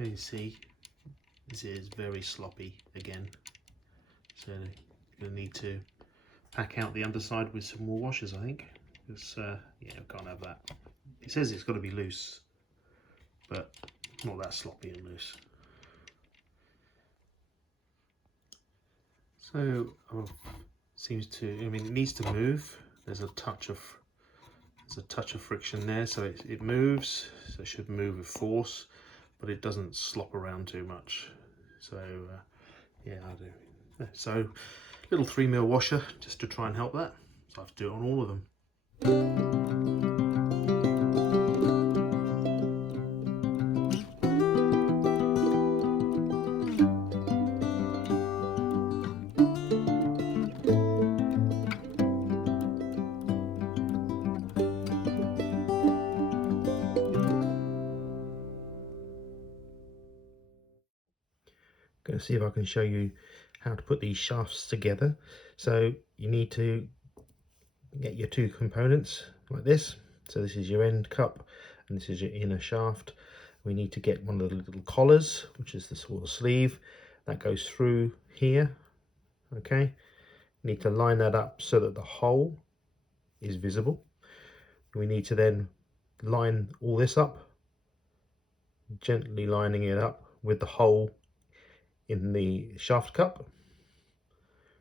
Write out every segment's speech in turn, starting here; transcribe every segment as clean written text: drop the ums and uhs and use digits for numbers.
As you see, this is very sloppy again, so you're going to need to pack out the underside with some more washers, I think, because yeah, we can't have that. It says it's got to be loose, but not that sloppy and loose. So seems to, I mean, it needs to move. There's a touch of friction there, so it moves, so it should move with force, but it doesn't slop around too much. So yeah, I do. So little 3mm washer just to try and help that. So I have to do it on all of them. Going to see if I can show you how to put these shafts together. So you need to get your two components like this. So this is your end cup and this is your inner shaft. We need to get one of the little collars, which is the sort of sleeve that goes through here. Okay, you need to line that up so that the hole is visible. We need to then line all this up, gently lining it up with the hole in the shaft cup.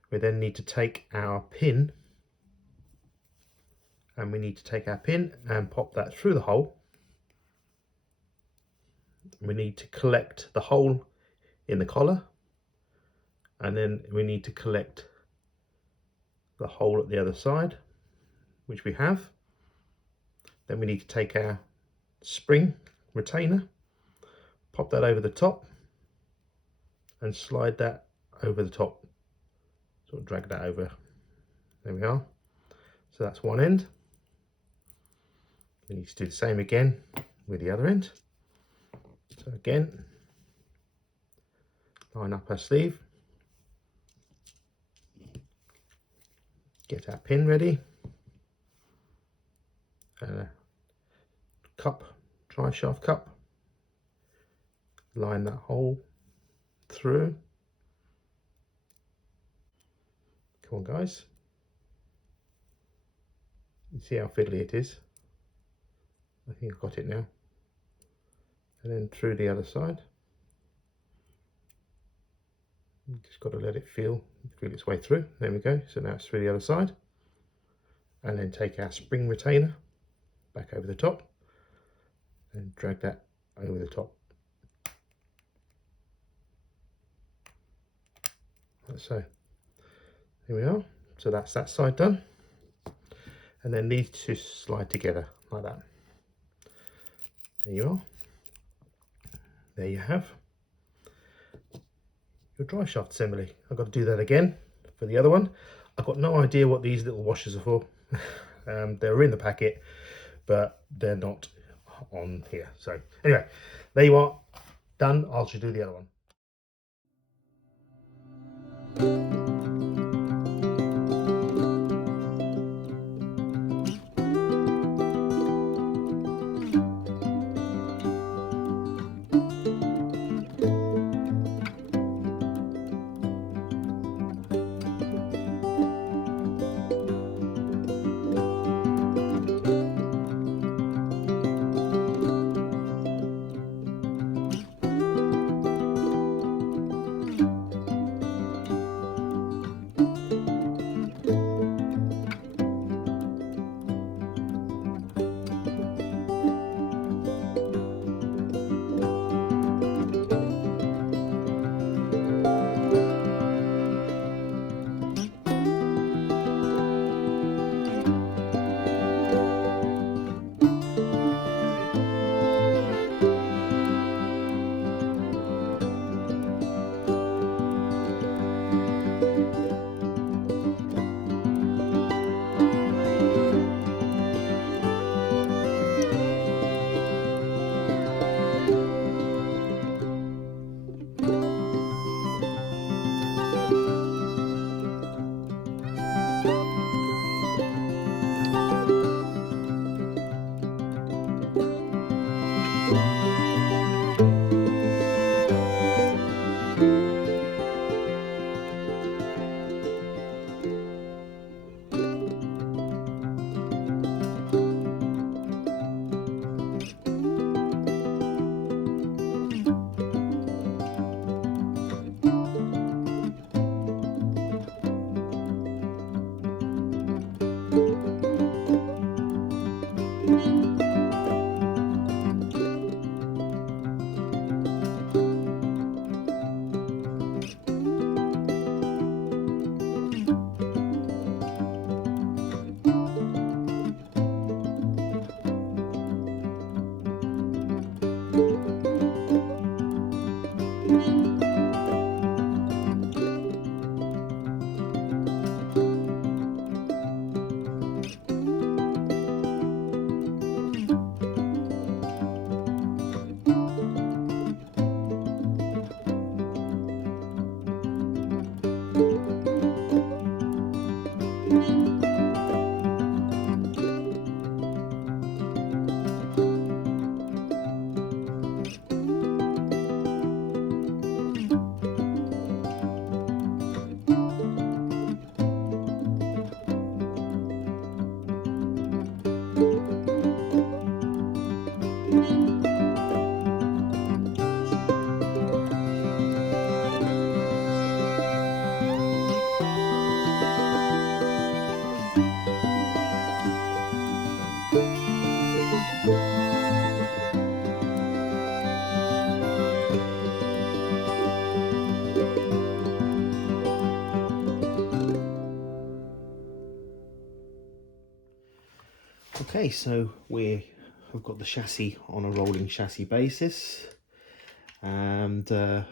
We then need to take our pin, and we need to take our pin and pop that through the hole. We need to collect the hole in the collar, and then we need to collect the hole at the other side, which we have. Then we need to take our spring retainer, pop that over the top and slide that over the top, sort of drag that over. There we are. So that's one end. We need to do the same again with the other end. So again, line up our sleeve, get our pin ready, and a cup, dry shaft cup, line that hole through. Come on guys, you see how fiddly it is? I think I've got it now. And then through the other side. You just got to let it feel its way through. There we go. So now it's through the other side. And then take our spring retainer back over the top and drag that over the top. Like so. Here we are. So that's that side done. And then these two slide together like that. There you are. There you have your dry shaft assembly. I've got to do that again for the other one. I've got no idea what these little washers are for. They're in the packet, but they're not on here. So anyway, there you are. Done. I'll just do the other one. Okay, so we've got the chassis on a rolling chassis basis, and I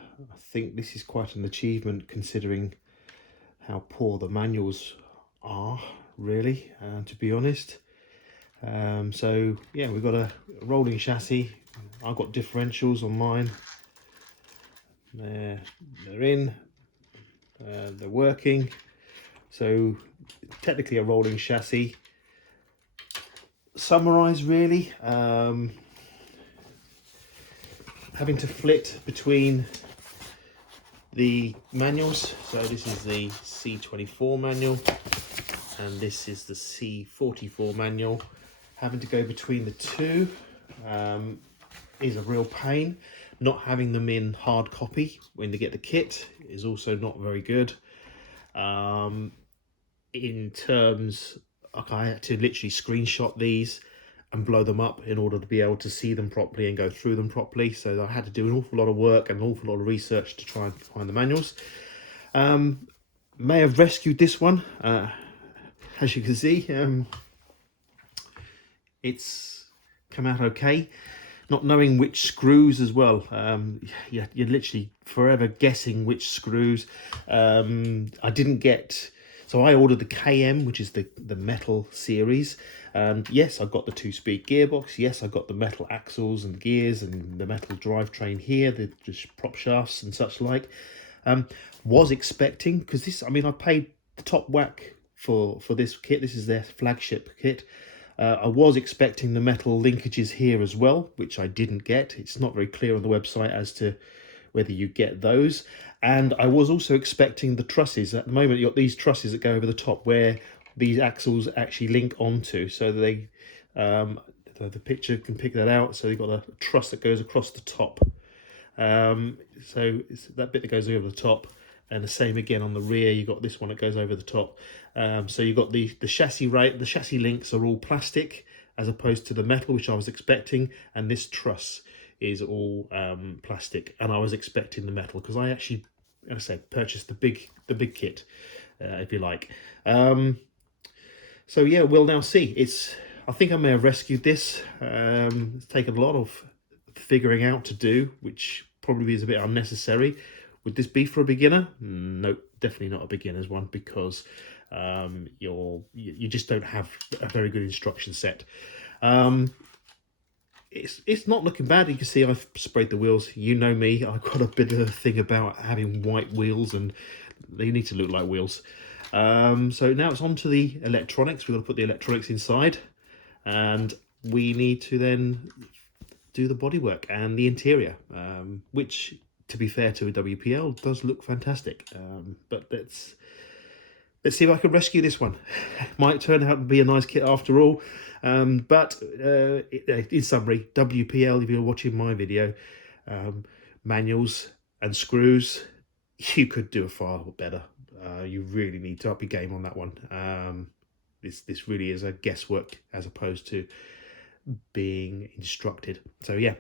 think this is quite an achievement considering how poor the manuals are, really, to be honest. So yeah, we've got a rolling chassis. I've got differentials on mine. They're in, they're working. So technically a rolling chassis. Summarise really, having to flit between the manuals. So this is the C24 manual and this is the C44 manual. Having to go between the two is a real pain. Not having them in hard copy when they get the kit is also not very good. In terms, like, I had to literally screenshot these and blow them up in order to be able to see them properly and go through them properly. So I had to do an awful lot of work and an awful lot of research to try and find the manuals. May have rescued this one. As you can see, it's come out okay. Not knowing which screws as well. You're literally forever guessing which screws. I didn't get... So I ordered the KM, which is the metal series. And yes, I got the 2-speed gearbox. Yes, I got the metal axles and gears and the metal drivetrain here, the prop shafts and such like. Was expecting, because this, I mean, I paid the top whack for this kit. This is their flagship kit. I was expecting the metal linkages here as well, which I didn't get. It's not very clear on the website as to whether you get those. And I was also expecting the trusses. At the moment, you've got these trusses that go over the top where these axles actually link onto. So they, the picture can pick that out. So you've got a truss that goes across the top. So it's that bit that goes over the top. And the same again on the rear, you've got this one that goes over the top. So you've got the chassis the chassis links are all plastic as opposed to the metal, which I was expecting, and this truss is all plastic, and I was expecting the metal because I actually, as I said, purchased the big kit, if you like. So yeah, we'll now see. I think I may have rescued this. It's taken a lot of figuring out to do, which probably is a bit unnecessary. Would this be for a beginner? No, definitely not a beginner's one, because you just don't have a very good instruction set. It's not looking bad. You can see I've sprayed the wheels. You know me, I've got a bit of a thing about having white wheels, and they need to look like wheels. So now it's on to the electronics. We've got to put the electronics inside, and we need to then do the bodywork and the interior, which, to be fair to a WPL, does look fantastic. But let's see if I can rescue this one. Might turn out to be a nice kit after all. But in summary, WPL, if you're watching my video, manuals and screws, you could do a far better. You really need to up your game on that one. This really is a guesswork as opposed to being instructed. So yeah,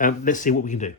let's see what we can do.